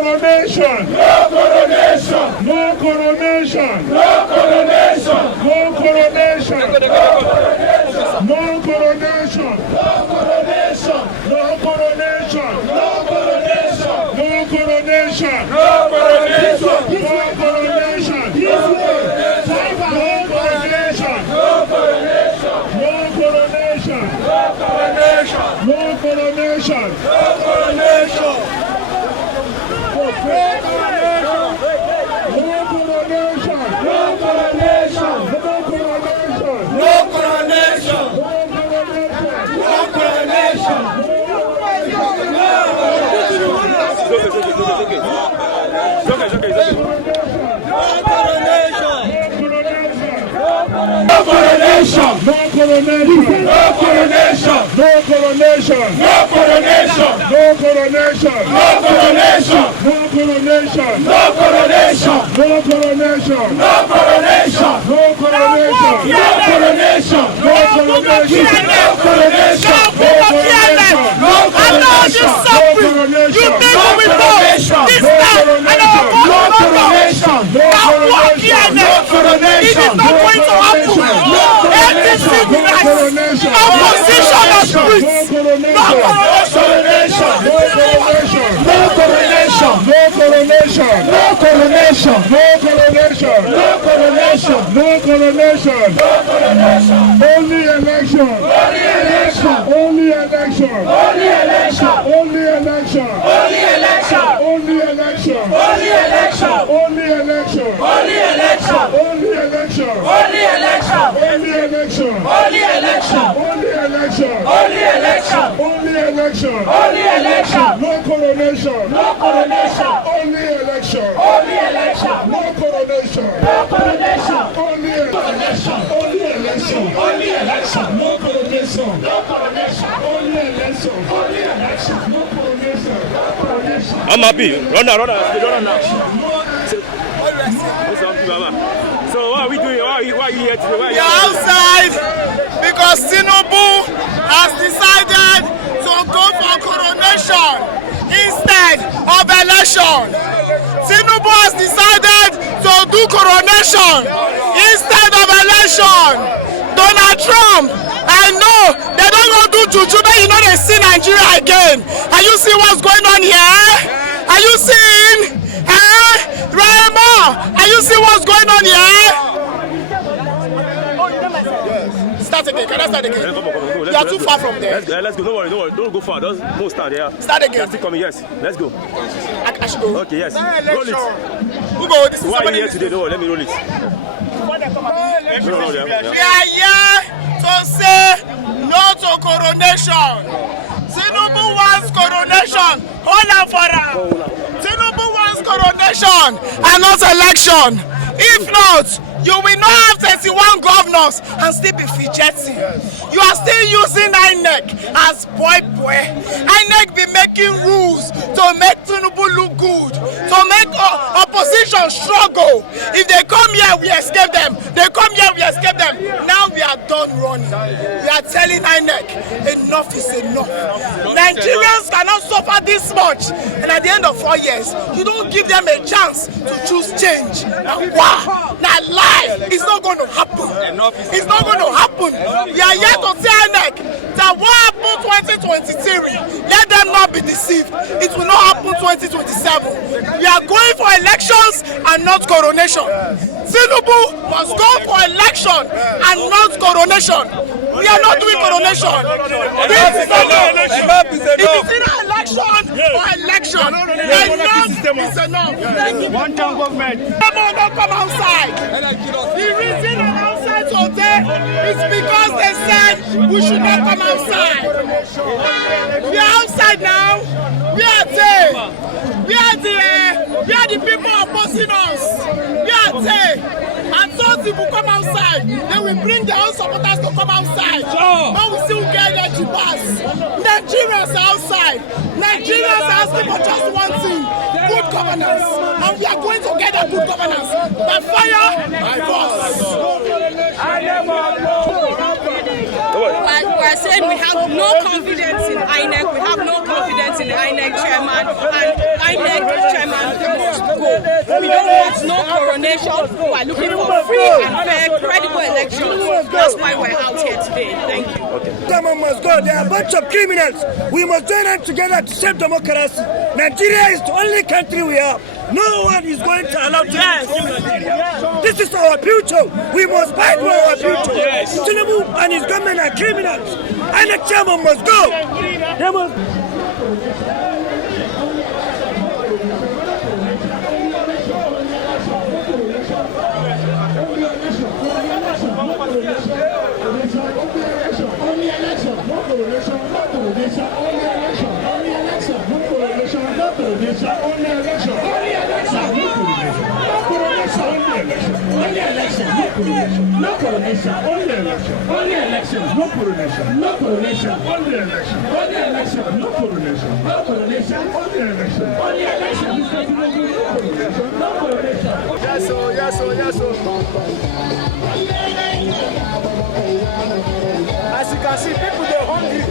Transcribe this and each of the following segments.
coronation. No coronation. No coronation. No coronation. No coronation. No coronation. No coronation. No coronation. No coronation. No coronation. No coronation. No coronation. This way. No coronation. No coronation. No coronation. No coronation. No coronation. No coronation. No coronation. No coronation. No coronation. No coronation. No coronation! No coronation! No coronation! No coronation! No coronation! No coronation! No coronation! No coronation! No coronation! No coronation! No coronation! No coronation! No coronation! No coronation! No coronation! No coronation! You think we vote this time and our vote will not come? No coronation! It is not going to happen! Opposition of streets. No coronation. No coronation. No coronation. No coronation. No coronation. No coronation. No coronation. No coronation. No coronation. Only election. Only election. Only election. Only election. Only election. Only election. Only election. Only election. Only election. Only election. Only election. Only election. Only election. Only election. Only election. Only election. Only election. Only election. No coronation. No coronation. Only election. Only election. No coronation. No coronation. Only election. Only election. Only election. No coronation. No coronation. Only election. Only election. No coronation. No coronation. I'm happy. Run now. So what are we doing? Why are you here today? We are outside because Tinubu has decided to go for coronation instead of election. Tinubu has decided to do coronation instead of election. Donald Trump, I know they don't go do juju, but you know they see Nigeria again. Are you seeing what's going on here? Are you seeing? Raimo, are you seeing what's going on here? Start again. Can I start again? Come. You are too far from there. Let's go. Don't worry. Don't go far. Just move, start there. Start again. Still coming. Yes. Let's go. I should go. Okay. Yes. Roll it. Who go? This is why are you here today? Don't worry. Let me roll it. We are here to say no to coronation. Tinubu wants coronation. Hold on for him. Tinubu wants coronation and not election. If not, you will not have 31 governors and still be fidgeting. You are still using INEC as boy. INEC be making rules to make Tinubu look good, to make opposition struggle. If they come here, we escape them. They come here, we escape them. Now we are done running. We are telling INEC, enough is enough. Nigerians cannot suffer this much. And at the end of 4 years, you don't give them a chance to choose change. Now, wow, now life is not going to happen. It's not going to happen. We are here to tell INEC that what happened 2023, let them not be deceived. It will not happen 2027. We are going for elections and not coronation. Tinubu must go for election and not coronation. We are not doing coronation. This is not election. It is either election or election. Enough is enough. One time government. People don't come outside. The reason I'm outside today is because they said we should not come outside. We are outside now. We are there. We are the people opposing us. We are there. And those people come outside, they will bring their own supporters to come outside. But we still get energy pass. Nigerians are outside. Nigerians are asking for just one thing, good governance. And we are going to get a good governance. By fire, by force. We are saying we have no confidence in INEC. We have no confidence in the INEC chairman. And INEC chairman We don't want no coronation. We are looking for free and fair, credible elections. That's why we're out here today. Thank you. Okay. Someone must go. They are a bunch of criminals. We must join hands together to save democracy. Nigeria is the only country we have. No one is going to allow Tinubu. This is our future. We must fight for our future. Tinubu and his government are criminals. And the chairman must go. They must. No coronation, only election. Only election, no coronation. No coronation, only election. Only election, no coronation. No coronation, only election. Only election, no coronation. No coronation. Yes, sir, yes, sir, yes, sir. As you can see, people they're hungry.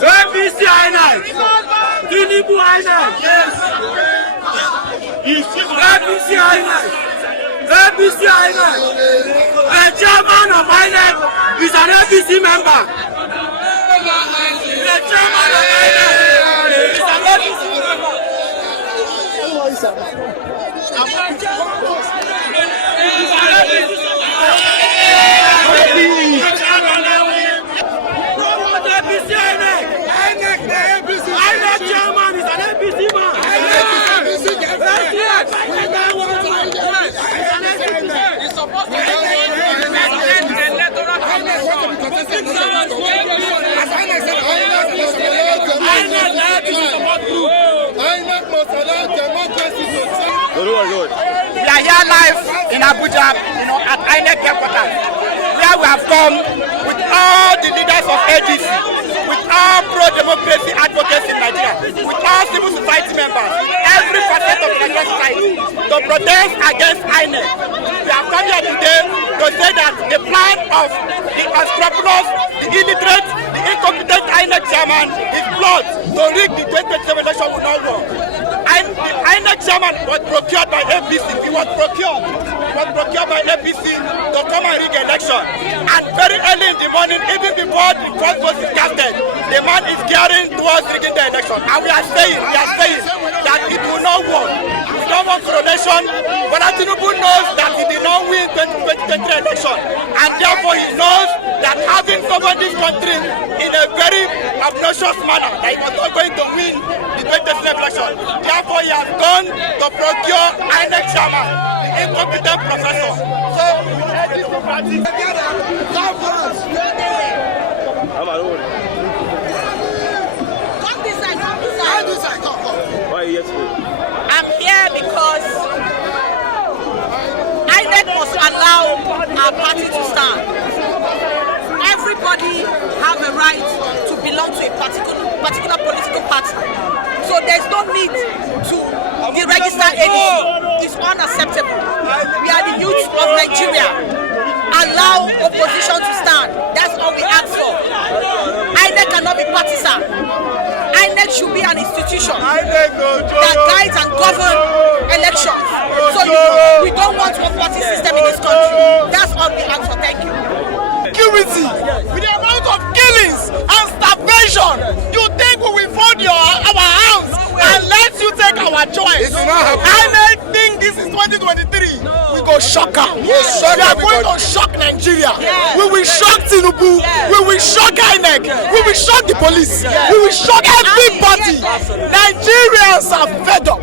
APC INEC, Tinubu INEC, yes. APC INEC, APC INEC. The chairman of INEC is an APC member. The chairman of INEC is an APC member. We are here live in Abuja, at INEC headquarters, where we have come with all the leaders of ADC, with all pro-democracy advocates in Nigeria, with all civil society members, every facet of the Nigerian society, to protest against INEC. We have come here today to say that the plan of the unscrupulous, the illiterate, the incompetent INEC chairman is plot to rig the 2027 election will not work. The INEC chairman was procured by APC. He was procured by APC to come and rig election. And very early in the morning, even before the first vote is casted, the man is gearing towards rigging the election. And we are saying that it will not work. We don't want coronation, but Tinubu knows that he did not win 2023 election. And therefore he knows that having governed this country in a very obnoxious manner, that he was not going to win the 2023 election. Therefore he has gone to procure INEC chairman, the incompetent professor. So, I'm here because INEC must allow our party to stand. Everybody have a right to belong to a particular political party. So there's no need to deregister anything. It's unacceptable. We are the youth of Nigeria. Allow opposition to stand. That's all we ask for. INEC cannot be partisan. INEC should be an institution that guides and governs elections. So we don't want one party system in this country. That's all we ask for. Thank you. Security, with the amount of killings and starvation, you think we will fold our hands and let you take our choice? I think this is 2023. We go shock her. We are going to shock Nigeria. We will shock Tinubu. We will shock INEC. We will shock the police. We will shock everybody. Nigerians are fed up.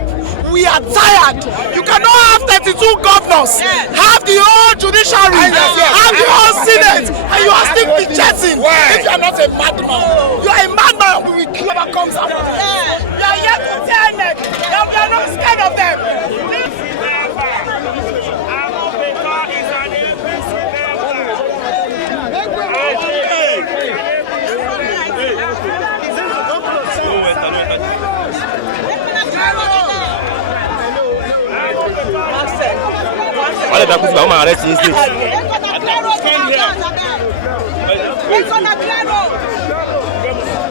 we are tired. You cannot have 32 governors, have the whole judiciary, have the whole Senate, and you are still fidgeting. If you are not a madman, you are a madman who will kill whoever comes out. You are here to tell INEC that we are not scared of them. Why did I put my arrest in state?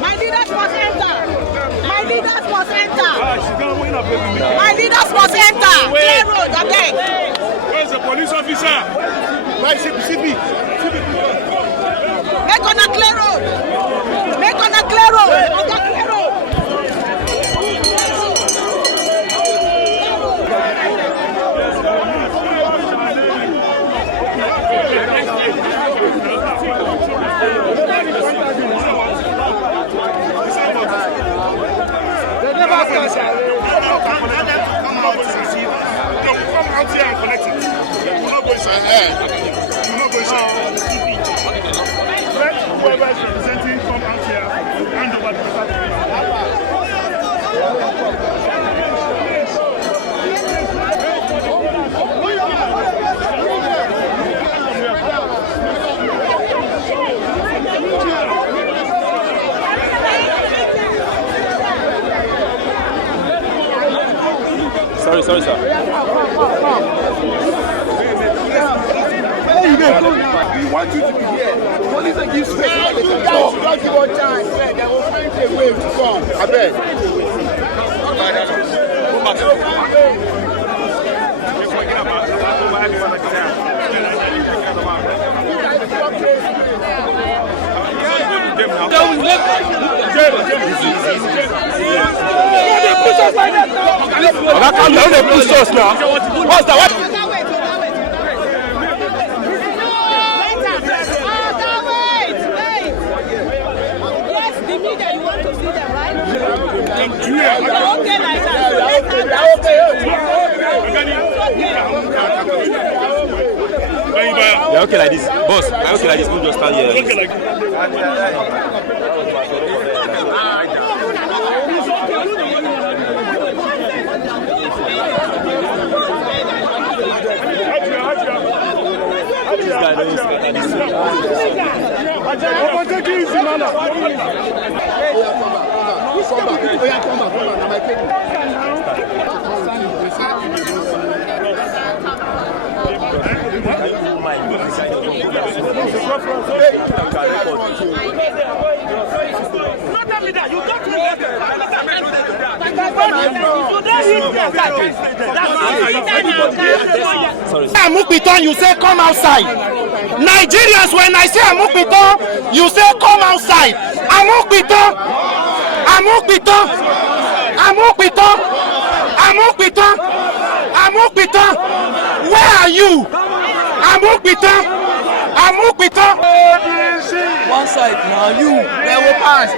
My leaders must enter. My leaders must enter. My leaders must enter. Clear road, okay. Where's the police officer? Why CP? Make on a clear road. Make on a clear road. On the clear road. They never ask us. Come out here and collect it. We're not going inside. We're not going inside. Let whoever is representing come out here and hand over the paper. Sorry, sir. We want you to be here. Police are giving space. Don't give us chance. They will find a way to come. I beg. They push us now. What's that? Okay, like that. They're okay like this. Boss, I'm okay like this. Don't just stand here. Okay, like This guy knows better this way. Amukpiton, you say come outside. Nigerians, when I say Amukpiton, you say come outside. Amukpiton, Amukpiton, Amukpiton, Amukpiton, Amukpiton. Where are you? Amukpiton, Amukpiton. One side now, you. They will pass.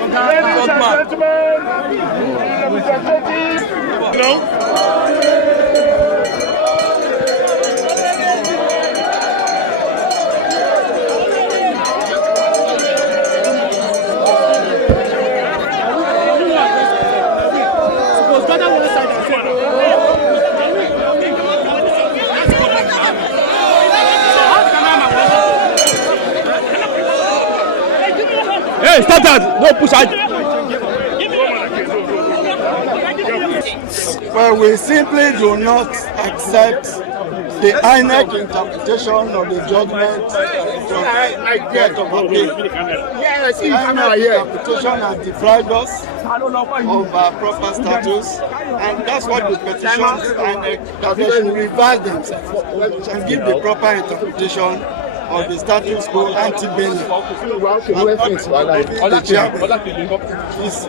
Hey, stop that! No push out. Well, we simply do not accept the INEC interpretation of the judgment of appeal. The INEC interpretation has deprived us of our proper status, and that's what the petition INEC, that they should revise themselves and give the proper interpretation of the status quo ante-belli.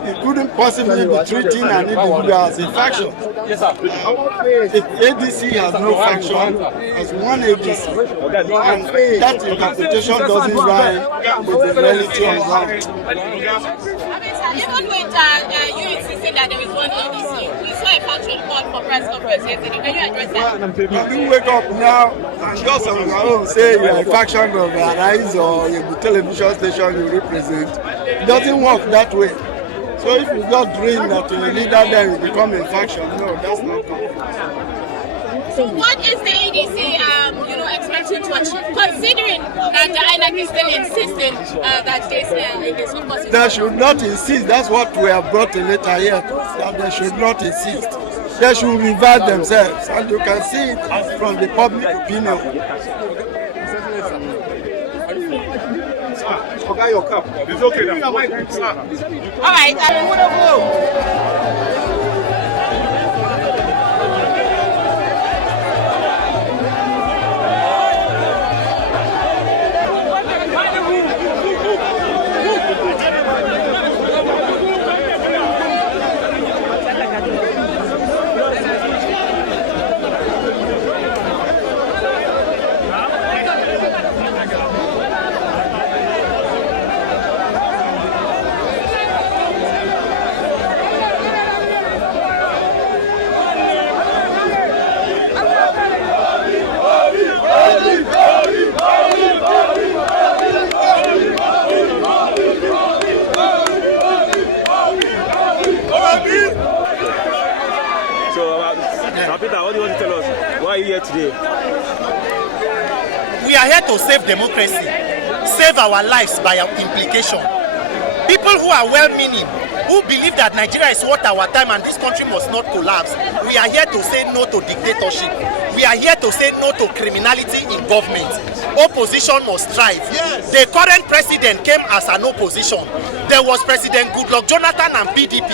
It couldn't possibly be treating an individual as a faction. The ADC has no faction, as one ADC, and that interpretation doesn't rhyme with the reality on ground. Even with you insisting that there is one ADC, we saw a faction report for press conference yesterday. Can you address that? Can you wake up now and just on your own say you are a faction of Arise or a television station you represent? It doesn't work that way. So if you just dream that you're a leader, then you become a faction. No, that's not good. So what is the ADC, expecting to achieve, considering that the INEC is still insisting that this is they should not insist. That's what we have brought a letter here, that they should not insist. They should revive themselves, and you can see it from the public opinion. Forget your cup. It's okay now. All right. What do you want to tell us? Why are you here today? We are here to save democracy, save our lives by our implication. People who are well-meaning, who believe that Nigeria is worth our time and this country must not collapse. We are here to say no to dictatorship. We are here to say no to criminality in government. Opposition must thrive. Yes. The current president came as an opposition. There was President Goodluck Jonathan and PDP.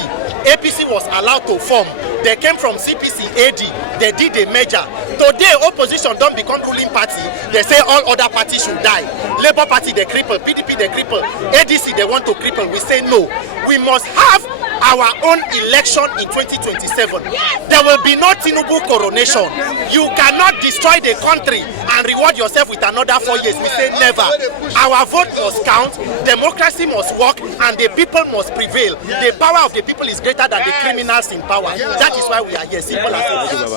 APC was allowed to form. They came from CPC, AD. They did a merger. Today, opposition don't become ruling party. They say all other parties should die. Labour Party, they cripple. PDP, they cripple. ADC, they want to cripple. We say no. We must have our own election in 2027. There will be no Tinubu coronation. You cannot destroy the country and reward yourself with another 4 years. We say never. Our vote must count, democracy must work, and the people must prevail. The power of the people is greater than the criminals in power. That is why we are here. Simple as it is.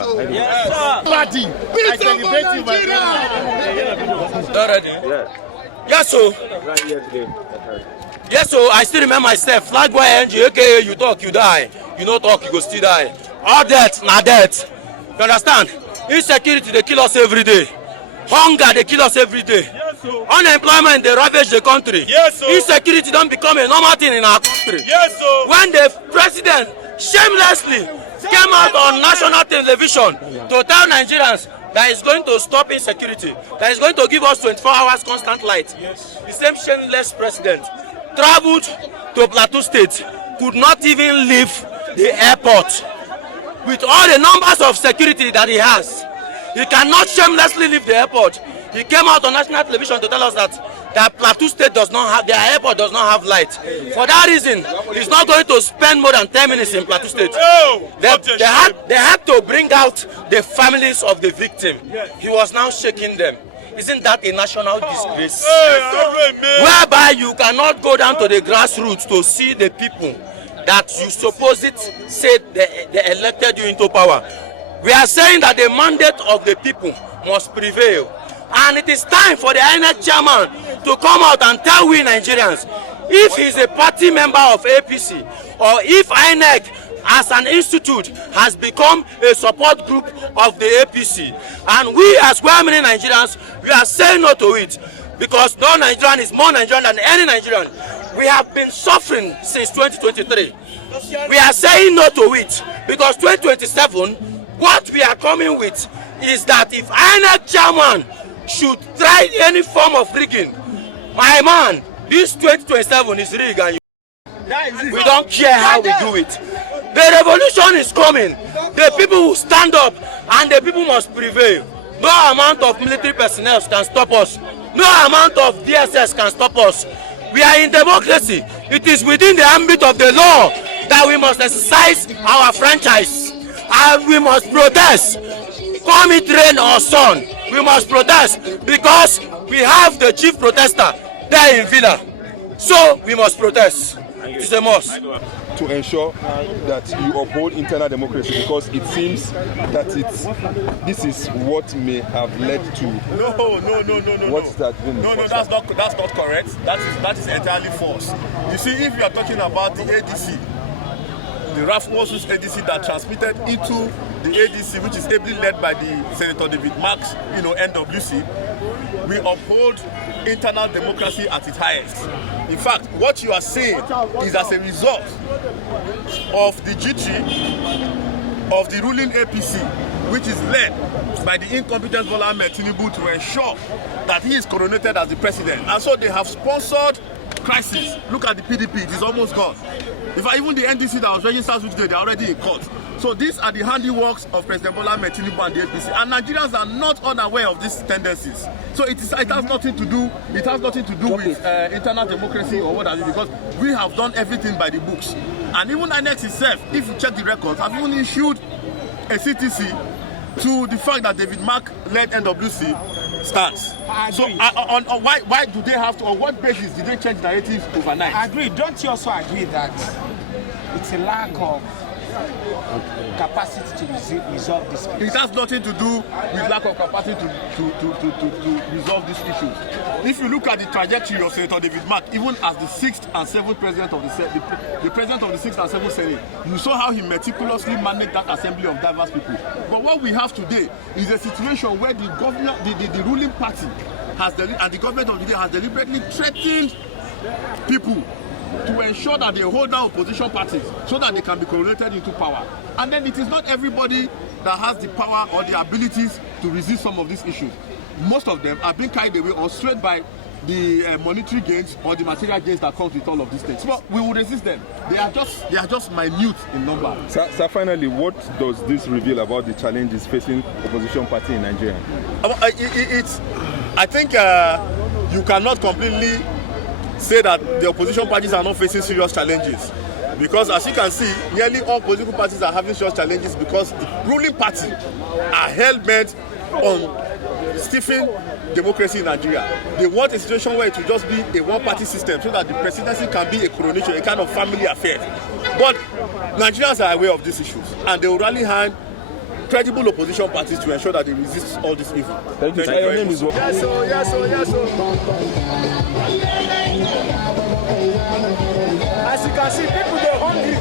Party. I celebrate you, my brother. Yes, so. Right here today. Yes, so I still remember myself. Flag boy NG, aka you talk, you die. You no talk, you go still die. All death, na death. You understand? Insecurity, they kill us every day. Hunger, they kill us every day. Yes, sir. Unemployment, they ravage the country. Yes, sir. Insecurity don't become a normal thing in our country. Yes, sir. When the president shamelessly came out on national television to tell Nigerians that he's going to stop insecurity, that he's going to give us 24 hours constant light. Yes. The same shameless president traveled to Plateau State, could not even leave the airport. With all the numbers of security that he has, he cannot shamelessly leave the airport. He came out on national television to tell us that Plateau State does not have, their airport does not have light. For that reason, he's not going to spend more than 10 minutes in Plateau State. They had to bring out the families of the victim. He was now shaking them. Isn't that a national disgrace? Whereby you cannot go down to the grassroots to see the people that you suppose it say they elected you into power. We are saying that the mandate of the people must prevail. And it is time for the INEC chairman to come out and tell we Nigerians if he's a party member of APC or if INEC as an institute has become a support group of the APC. And we as well-meaning Nigerians, we are saying no to it because no Nigerian is more Nigerian than any Nigerian. We have been suffering since 2023. We are saying no to it because 2027, what we are coming with is that if INEC chairman should try any form of rigging, my man, this 2027 is rigged and we don't care how we do it. The revolution is coming. The people will stand up and the people must prevail. No amount of military personnel can stop us. No amount of DSS can stop us. We are in democracy. It is within the ambit of the law that we must exercise our franchise. And we must protest. Come it rain or sun, we must protest because we have the chief protester there in Villa. So we must protest. It's a must. To ensure that you uphold internal democracy, because it seems that this is what may have led to. No. What's that? No, that's not correct. That is entirely false. You see, if you are talking about the ADC, the Rauf Aregbesola ADC that transmitted into the ADC, which is ably led by the Senator David Marks, NWC, we uphold internal democracy at its highest. In fact, what you are saying is as a result of the G3 of the ruling APC, which is led by the incompetent Tinubu to ensure that he is coronated as the president. And so they have sponsored crisis. Look at the PDP, it is almost gone. In fact, even the NDC that was registered with today, they are already in court. So these are the handiworks of President Tinubu and the APC. And Nigerians are not unaware of these tendencies. So it has nothing to do with internal democracy or what have you, because we have done everything by the books. And even INEC itself, if you check the records, have even issued a CTC to the fact that David Mark led NWC stands. So why do they have to, on what basis did they change narratives overnight? I agree. Don't you also agree that it's a lack of capacity to resolve this issue? It has nothing to do with lack of capacity to resolve these issues. If you look at the trajectory of Senator David Mark, even as the 6th and 7th president of the president of the 6th and 7th Senate, you saw how he meticulously managed that assembly of diverse people. But what we have today is a situation where the ruling party and the government of the day has deliberately threatened people to ensure that they hold down opposition parties so that they can be coronated into power. And then it is not everybody that has the power or the abilities to resist some of these issues. Most of them are being carried away or swayed by the monetary gains or the material gains that comes with all of these things. But we will resist them. They are just minute in number. Sir, finally, what does this reveal about the challenges facing opposition party in Nigeria? I think you cannot completely say that the opposition parties are not facing serious challenges, because as you can see, nearly all political parties are having serious challenges because the ruling party are hell-bent on stifling democracy in Nigeria. They want a situation where it will just be a one-party system so that the presidency can be a coronation, a kind of family affair. But Nigerians are aware of these issues and they will rally hand credible opposition parties to ensure that they resist all this evil. Thank you. Your name is what? Yes. As you can see, people, they're hungry.